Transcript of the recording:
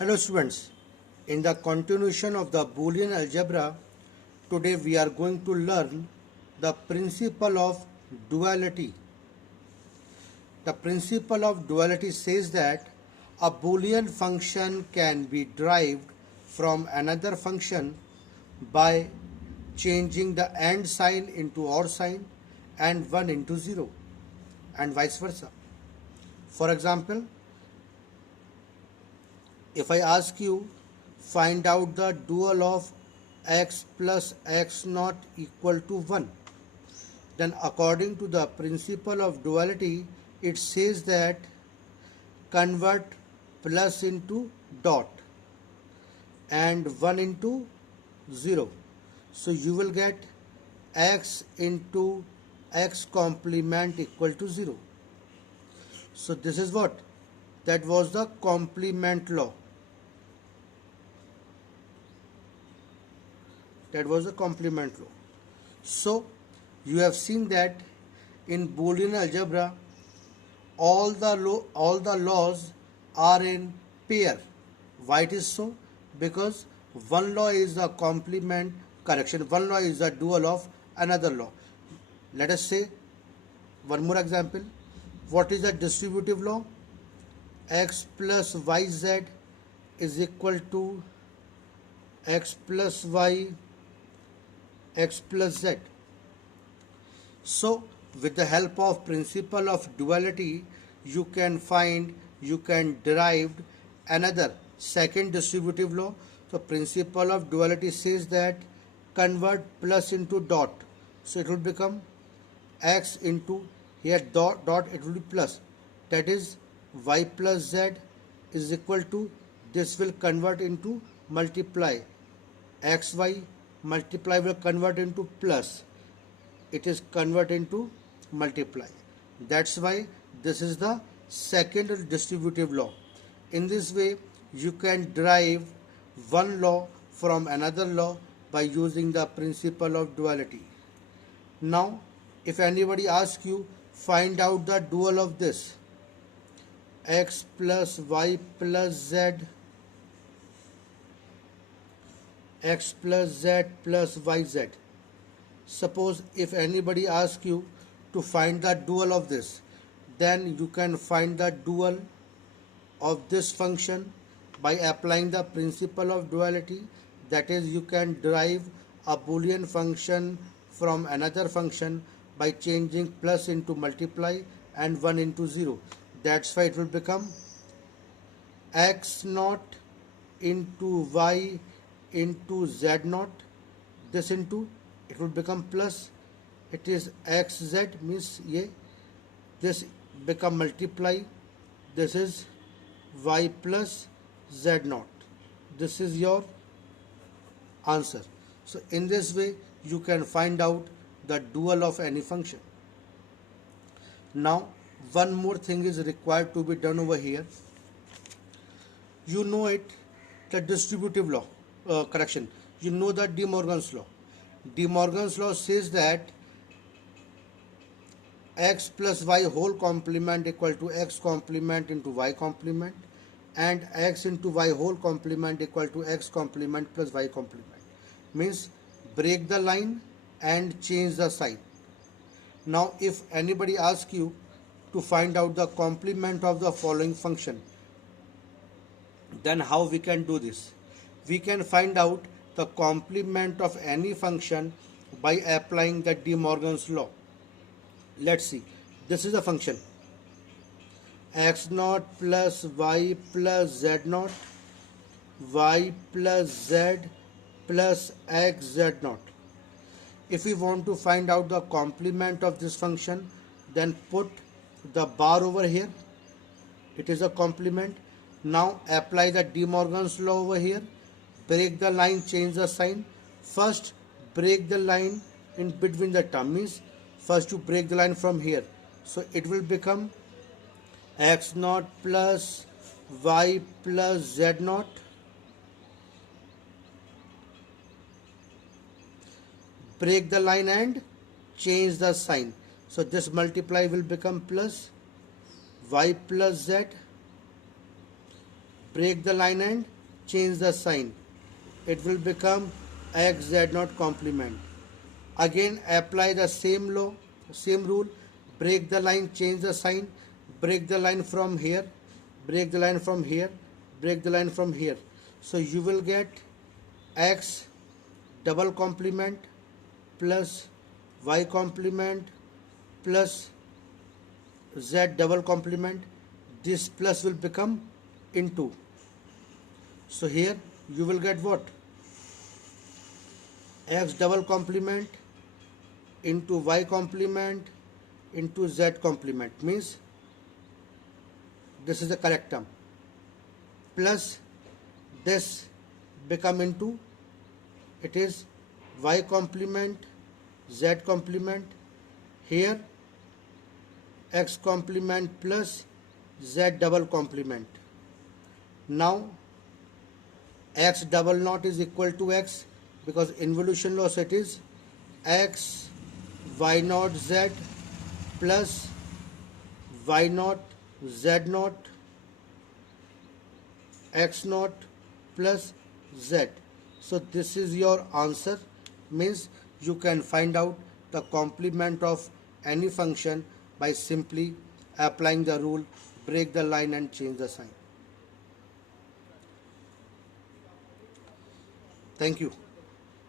Hello students, in the continuation of the Boolean algebra, today we are going to learn the principle of duality. The principle of duality says that a Boolean function can be derived from another function by changing the AND sign into OR sign and 1 into 0 and vice versa. For example, if I ask you find out the dual of x plus x naught equal to 1, then according to the principle of duality it says that convert plus into dot and 1 into 0. So you will get x into x complement equal to 0. So this is what? That was the complement law. That was the complement law. So you have seen that in Boolean algebra all the laws are in pair. Why it is so? Because one law is a complement correction, one law is a dual of another law. Let us say one more example. What is the distributive law? X plus yz is equal to x plus y x plus z. So with the help of principle of duality you can derive another second distributive law. So principle of duality says that convert plus into dot, so it will become x into here dot it will be plus, that is y plus z is equal to, this will convert into multiply, xy multiply will convert into plus, it is convert into multiply. That's why this is the second distributive law. In this way you can derive one law from another law by using the principle of duality. Now if anybody asks you find out the dual of this x plus y plus z x plus z plus yz. Suppose if anybody asks you to find the dual of this, then you can find the dual of this function by applying the principle of duality. That is, you can derive a Boolean function from another function by changing plus into multiply and 1 into 0. That's why it will become x naught into y into z naught, this into it will become plus, it is xz means ye, this become multiply, this is y plus z naught. This is your answer. So in this way you can find out the dual of any function. Now one more thing is required to be done over here. You know it, the distributive law, you know the De Morgan's law. De Morgan's law says that x plus y whole complement equal to x complement into y complement, and x into y whole complement equal to x complement plus y complement. Means break the line and change the sign. Now if anybody asks you to find out the complement of the following function, then how we can do this? We can find out the complement of any function by applying the De Morgan's law. Let's see, this is a function x naught plus y plus z naught, y plus z plus x z naught. If we want to find out the complement of this function, then put the bar over here, it is a complement. Now apply the De Morgan's law over here, break the line, change the sign. First break the line in between the term, means first you break the line from here, so it will become x naught plus y plus z naught, break the line and change the sign, so this multiply will become plus y plus z, break the line and change the sign. It will become x z naught complement. Again apply the same law, same rule, break the line, change the sign, break the line from here, break the line from here, break the line from here. So you will get x double complement plus y complement plus z double complement. This plus will become into. So here you will get what? X double complement into y complement into z complement, means this is the correct term, plus this become into, it is y complement z complement, here x complement plus z double complement. Now x double naught is equal to x, because involution law set is x y naught z plus y naught z naught x naught plus z. So this is your answer, means you can find out the complement of any function by simply applying the rule, break the line and change the sign. Thank you.